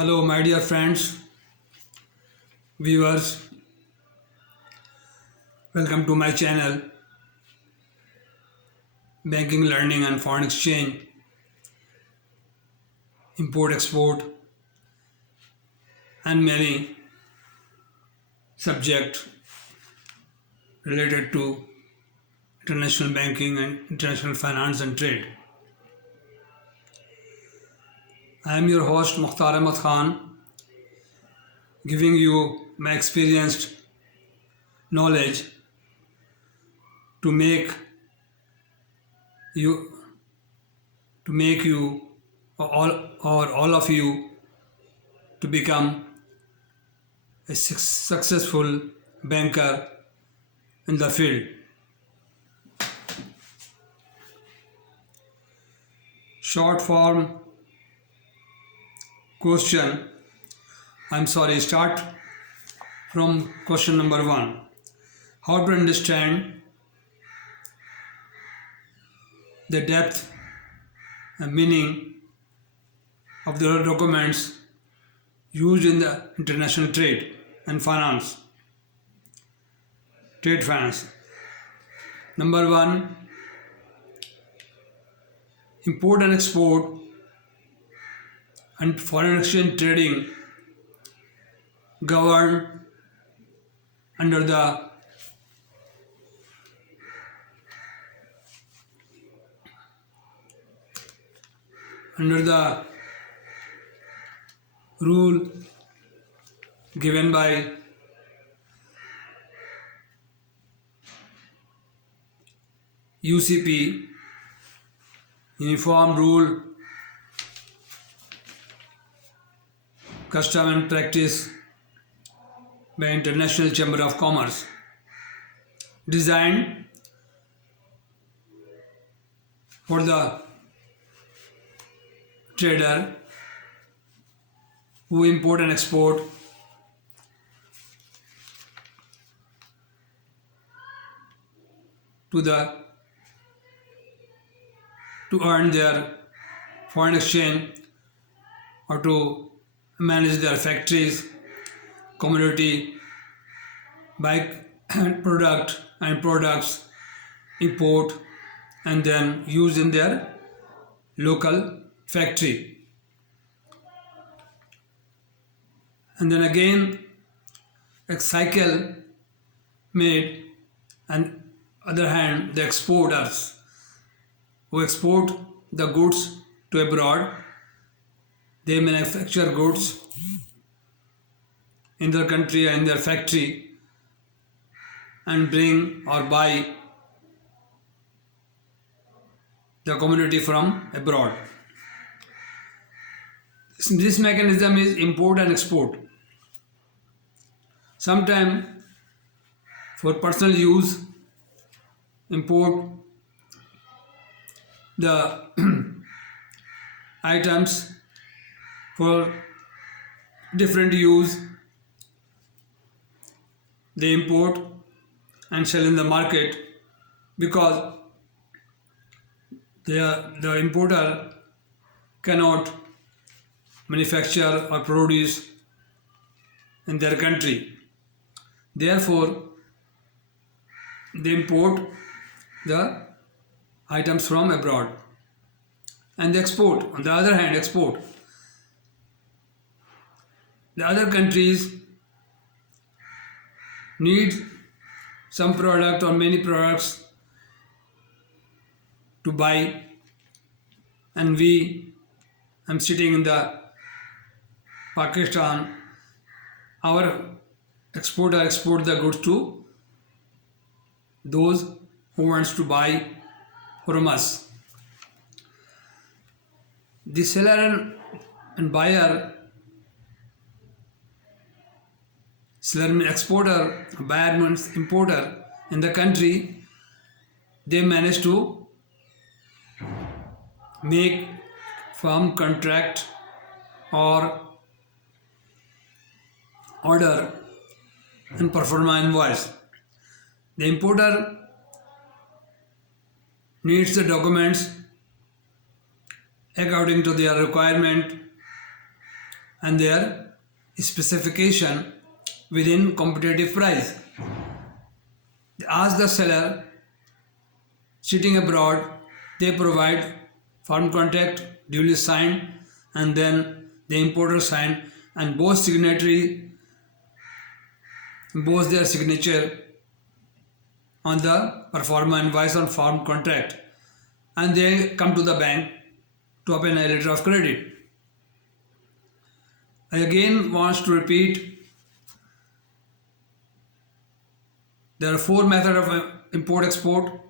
Hello, my dear friends, viewers. Welcome to my channel, Banking, Learning and Foreign Exchange, Import, Export, and many subjects related to international banking and international finance and trade. I am your host, Mukhtar Ahmed Khan, giving you my experienced knowledge to make you all of you to become a successful banker in the field. Short form question. Start from question number 1. How to understand the depth and meaning of the documents used in the international trade and finance. Trade finance. Number 1. Import and export and foreign exchange trading governed under the rule given by UCP, Uniform Rule, Custom and Practice by International Chamber of Commerce, designed for the trader who import and export to earn their foreign exchange or to manage their factories, commodity, buy product and products, import and then use in their local factory. And then again a cycle made, and other hand the exporters who export the goods to abroad. They manufacture goods in their country and in their factory and bring or buy the commodity from abroad. This mechanism is import and export. Sometimes for personal use, import the items for different use. They import and sell in the market because the importer cannot manufacture or produce in their country. Therefore, they import the items from abroad and they export. On the other hand, export. The other countries need some product or many products to buy, and I'm sitting in the Pakistan, our exporter export the goods to those who wants to buy from us. The seller and buyer, seller means exporter, buyer means importer in the country, they manage to make firm contract or order and Proforma Invoice. The importer needs the documents according to their requirement and their specification within competitive price. They ask the seller sitting abroad, they provide farm contract duly signed, and then the importer signed, and both signatory both their signature on the Proforma Invoice on farm contract, and they come to the bank to open a letter of credit. I again want to repeat, there are four methods of import-export.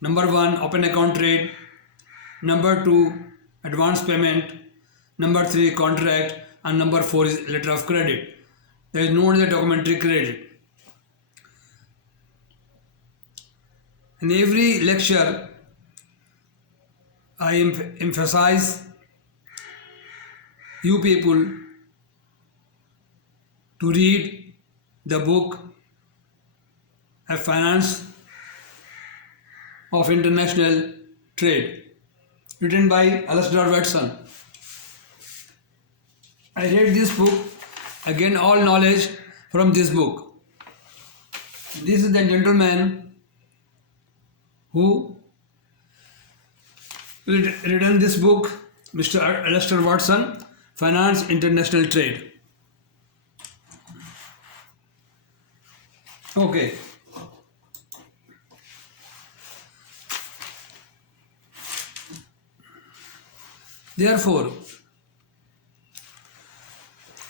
Number 1, open account trade. Number 2, advance payment. Number 3, contract. And number 4 is letter of credit. There is no other documentary credit. In every lecture, I emphasize you people to read the book A Finance of International Trade, written by Alasdair Watson. I read this book, I gained all knowledge from this book. This is the gentleman who written this book, Mr. Alasdair Watson, Finance International Trade. Okay. Therefore,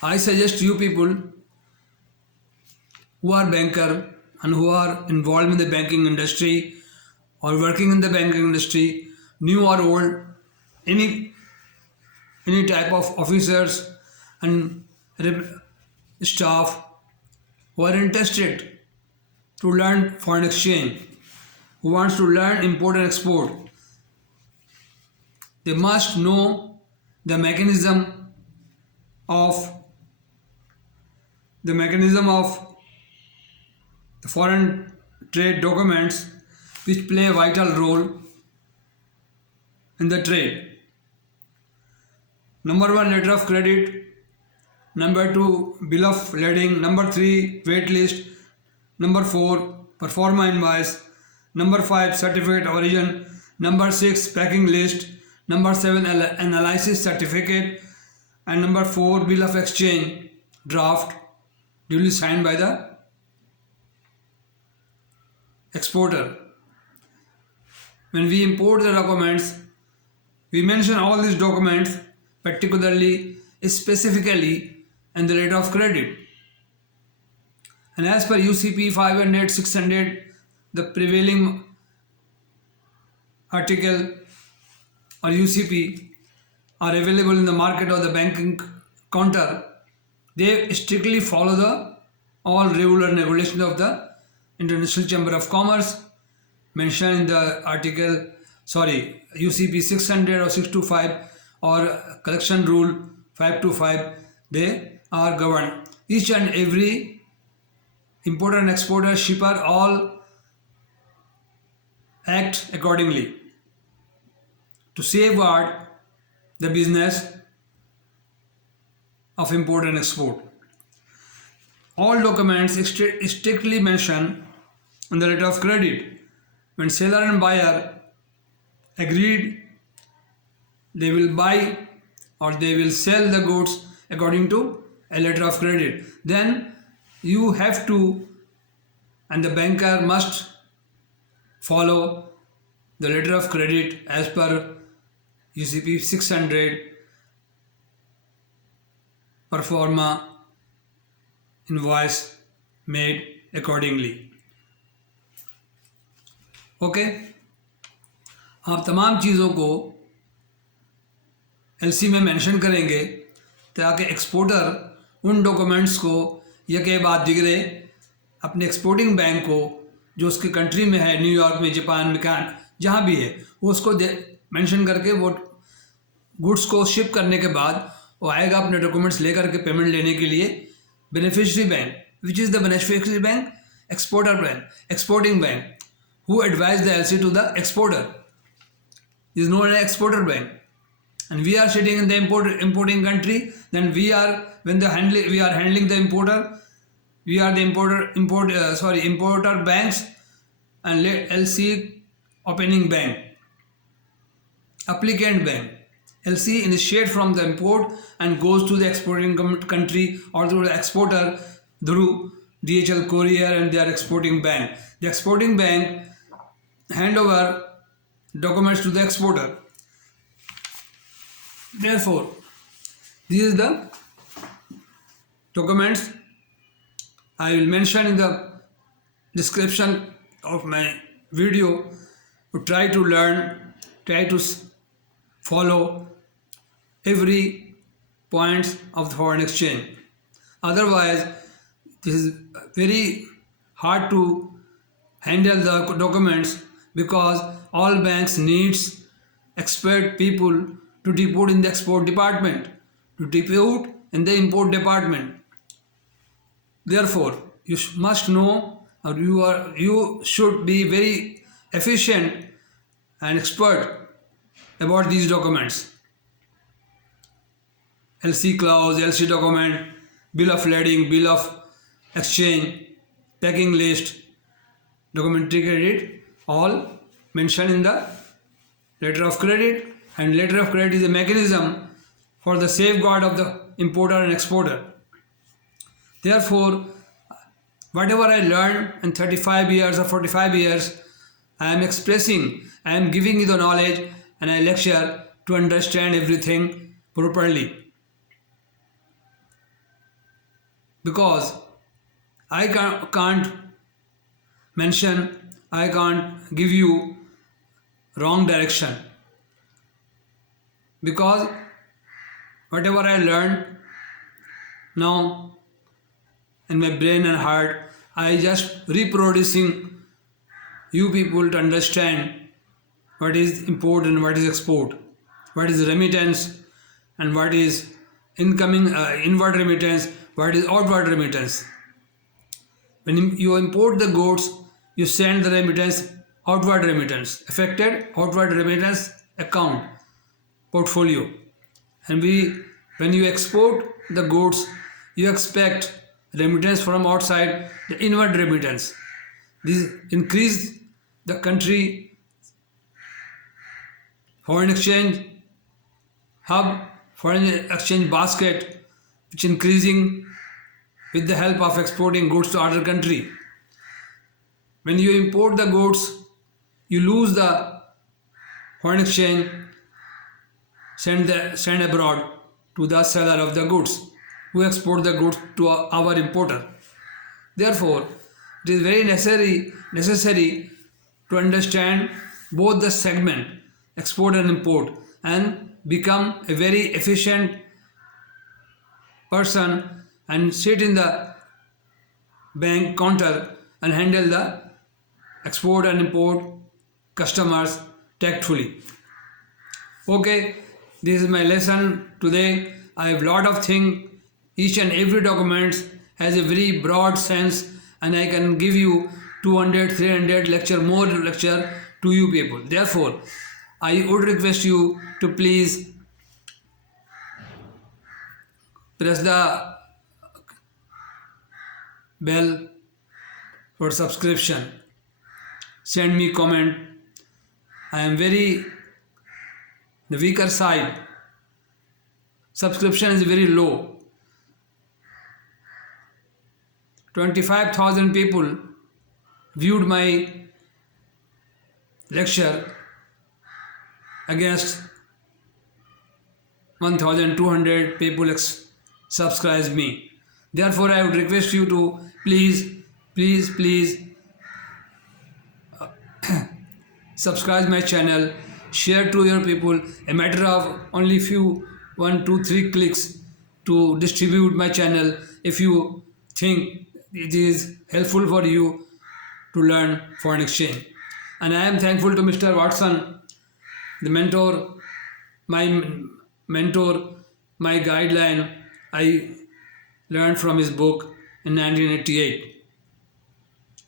I suggest you people who are banker and who are involved in the banking industry or working in the banking industry, new or old, any type of officers and staff who are interested to learn foreign exchange, who wants to learn import and export, they must know the mechanism of the foreign trade documents which play a vital role in the trade. Number 1, letter of credit. Number 2, bill of lading. Number 3, wait list. Number 4, Proforma Invoice. Number 5, certificate origin. Number 6, packing list. Number 7, analysis certificate. And number 4, bill of exchange draft duly signed by the exporter. When we import the documents, we mention all these documents particularly, specifically in the letter of credit. And as per UCP 500, 600, the prevailing article or UCP are available in the market or the banking counter, they strictly follow the all rule and regulation of the International Chamber of Commerce mentioned in the article, UCP 600 or 625 or collection rule 525, they are governed. Each and every importer and exporter, shipper, all act accordingly to safeguard the business of import and export. All documents strictly mention in the letter of credit. When seller and buyer agreed, they will buy or they will sell the goods according to a letter of credit. Then you have to, and the banker must follow the letter of credit as per UCP 600, Proforma Invoice made accordingly. Okay आप तमाम चीज़ों को LC में mention करेंगे ताकि exporter उन documents को यके बाद दिगरे अपने एक्सपोर्टिंग बैंक को जो उसके कंट्री में है, न्यूयॉर्क में, जापान में, जहाँ भी है, वो उसको मेंशन करके वो गुड्स को शिप करने के बाद वो आएगा अपने डॉक्यूमेंट्स लेकर के पेमेंट लेने के लिए beneficiary bank. Which is the beneficiary bank? Exporter bank, exporting bank. Who advised the LC to the exporter is known as exporter bank. and we are sitting in the importing country, then we are handling the importer, we are the importer banks, and LC opening bank, applicant bank. LC initiate from the import and goes to the exporting country or to the exporter through DHL courier and their exporting bank. The exporting bank hand over documents to the exporter. Therefore, this is the documents I will mention in the description of my video. To try to learn, try to follow every points of the foreign exchange. Otherwise, this is very hard to handle the documents, because all banks needs expert people to depot in the export department, to depot in the import department. Therefore, you must know, or you should be very efficient and expert about these documents. LC clause, LC document, bill of lading, bill of exchange, packing list, documentary credit, all mentioned in the letter of credit. And letter of credit is a mechanism for the safeguard of the importer and exporter. Therefore, whatever I learned in 35 years or 45 years, I am expressing, I am giving you the knowledge, and I lecture to understand everything properly. Because I can't mention, I can't give you wrong direction. Because whatever I learned now in my brain and heart, I just reproducing you people to understand what is import and what is export, what is remittance and what is incoming inward remittance, what is outward remittance. When you import the goods, you send the remittance, outward remittance, affected outward remittance account, portfolio. And when you export the goods, you expect remittance from outside, the inward remittance. This increase the country foreign exchange hub, foreign exchange basket, which increasing with the help of exporting goods to other country. When you import the goods, you lose the foreign exchange, send abroad to the seller of the goods, who export the goods to our importer. Therefore, it is very necessary to understand both the segment, export and import, and become a very efficient person and sit in the bank counter and handle the export and import customers tactfully. Okay, this is my lesson today. I have lot of things. Each and every document has a very broad sense, and I can give you 200, 300 more lecture to you people. Therefore, I would request you to please press the bell for subscription. Send me comment. I am very the weaker side. Subscription is very low. 25,000 people viewed my lecture against 1,200 people subscribe me. Therefore, I would request you to please subscribe my channel, share to your people. A matter of only few 1, 2, 3 clicks to distribute my channel if you think it is helpful for you to learn foreign exchange. And I am thankful to Mr. Watson, the mentor, my guideline. I learned from his book in 1988.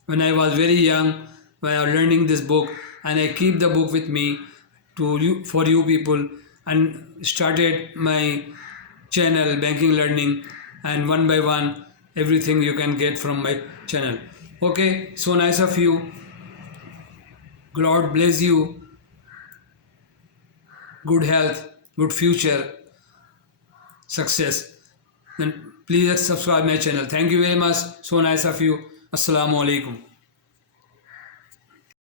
When I was very young, I was learning this book, and I keep the book with me for you people, and started my channel banking learning, and one by one everything you can get from my channel. Okay, so nice of you. God bless you. Good health, good future, success. Then please subscribe my channel. Thank you very much. So nice of you. Assalamu alaikum.